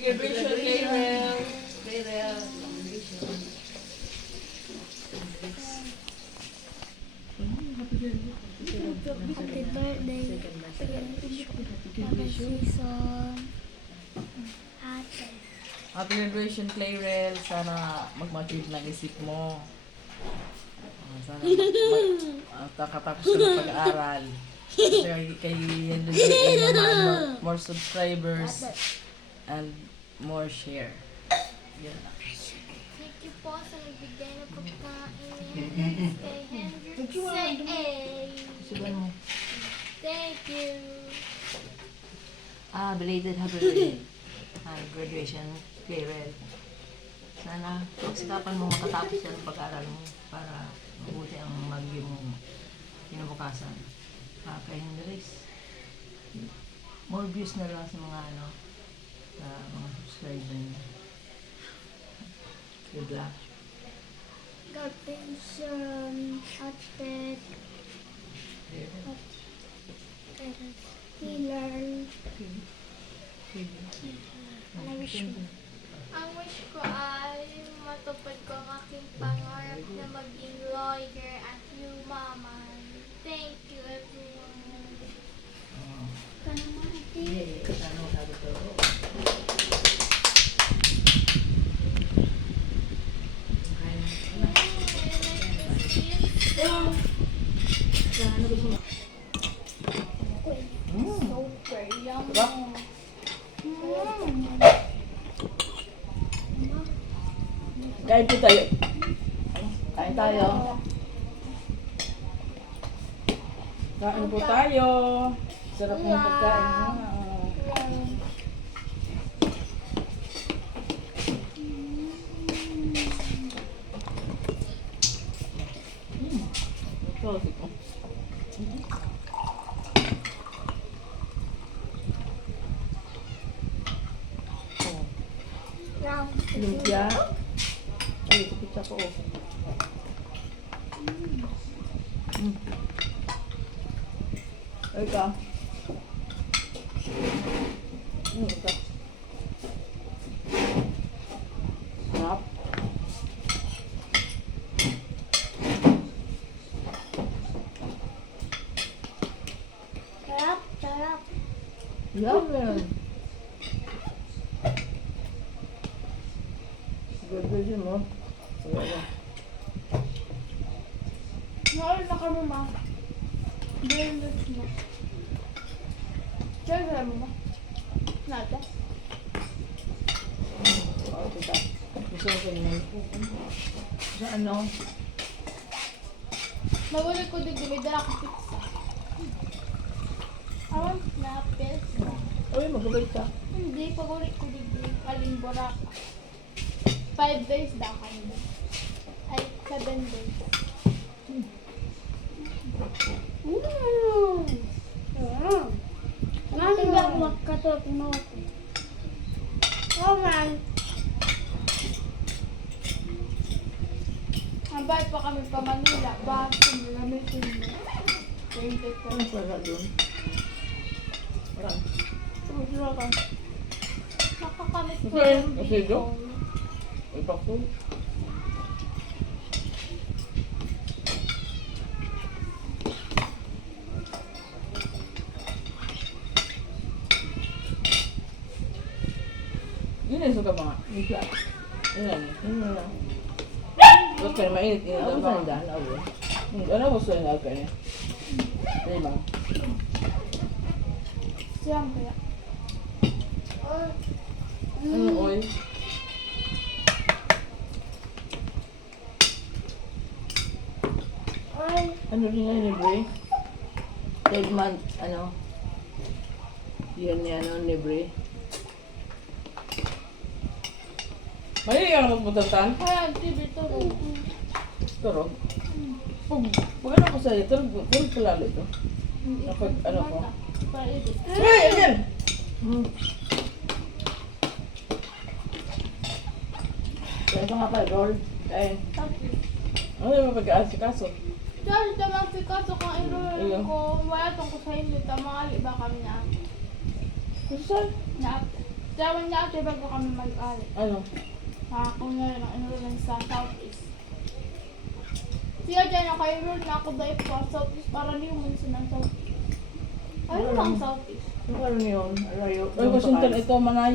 graduation, Clayrel. Clayrel. Happy birthday. Happy season. Ate. Happy graduation, Clayrel. Sana mag-mature ng isip mo. Sana takatapos ka ng pag-aaral. Kasi kay Henry naman, more subscribers and more share. Yan na. Thank you po sa nagbigay ng pagkain kay Hendrik. Say A. Thank you. Belated happy graduation, Clayrel. Sana pagsikapan mo makatapos yan ang pag-aaral mo para mabuti ang magiging mong kinabukasan. Kay Hendrix, more views na lang sa mga mga subscriber niya. Good luck. Attention. Ate. Healer. Ano wish mo? Ang wish ko ay matupad ko ang aking pangarap na maging lawyer at yumaman. Thank you, everyone. Ka naman, ate. Ano sabi ko? Super yum. Kain po tayo. Kain tayo. Kain po tayo. Sarap ng pagkain mo. Ito. Lumpia. Ay, ito pizza ko. Ay ka. Ito. Sarap. Sarap, sarap. Yan. Graduation mo. Wala. Noon na kami ma. Blended mo. Diyan mo ma. Nata. Oo, tita. Gusto ko yun. Sa ano? Naguli ko din, may dala ko pizza. Awan, napis. Ay, magabay ka. Hindi, pag-ulit ko din, aling boraka. 5 days daw kanina. Ay, 7 days. Ano ba ako magkatulog mo? Oh man. Nabayad pa kami pa Manila. Bakit mo gamitin mo? 20 Ano pala doon? Parang. Tumutulog ka. Nakakamit ko Okay, yung okay, video. Ipakto. Yun yung suka mga. Isla. Ayan. Yun na lang. Huwag ka na mainit. Init ang pandahan. Ano gusto yung alka niya? Ano ba? Siyang kaya. Ano oil? Ano rin yan, libre? 12 months, ano? Yun yan, ano, libre. Mali ka na magputatan? Kaya, TV to. Pero, pag ano ko sa'yo, tulog palalo ito. Kapag ano ko. Pa-edit. Ay, ayan! Kaya ito nga pala, gold. Ay, ano yung mapag-aasikaso? Dahil naman si Kaso kung Ayun. enroll ko, wala tong ko sa hindi, tamangali ba kami na Gusto? na Tawan niya ate bago kami mag-alit. Ano? Ako na rin ang enrollment sa Southeast. Siya dyan ako enroll na ako ba sa Southeast para di mo sa ng Southeast. Ano lang Southeast? Ano karon yun? Arayo. Ay, Doon Washington sakay. ito, Manay.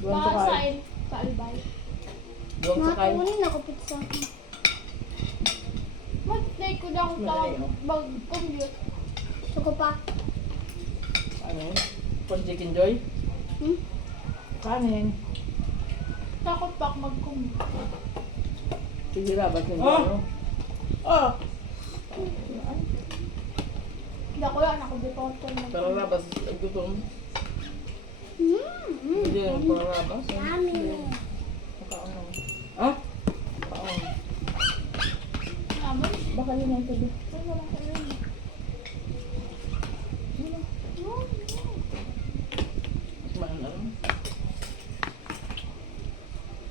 Doon Baka sakay. saan? Sa Albay. Doon sakay. ako pizza. Mag-take ko na akong tawag mag-commute. Suko pa. Ano yun? For Chicken Joy? Hmm? Kanin. Takot pa ako mag-commute. Sige, labat yung Oh! ano. Oh! Hindi ako yan, ako deported na. Pero labas, gutom. Mm. Hindi lang para labas. Yummy. Makaon lang. Ah? Makaon. Naman. Baka yun ang sabi. Ano lang kayo yun? Mas maan na lang.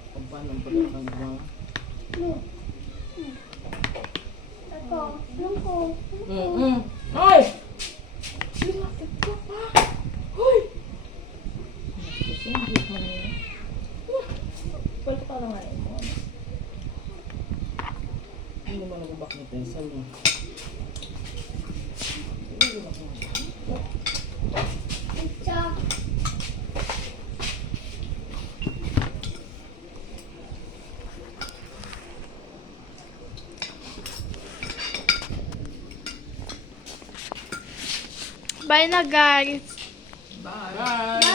Kung paano ang pagkakas ng mga. Ako. Lungko. Ay! Sinapit ko pa! Hoy! Singgit man yun. Pwede pa lang nga yun. Hindi mo nagubak na pencil mo. Pizza. Bye na guys. Bye! Bye!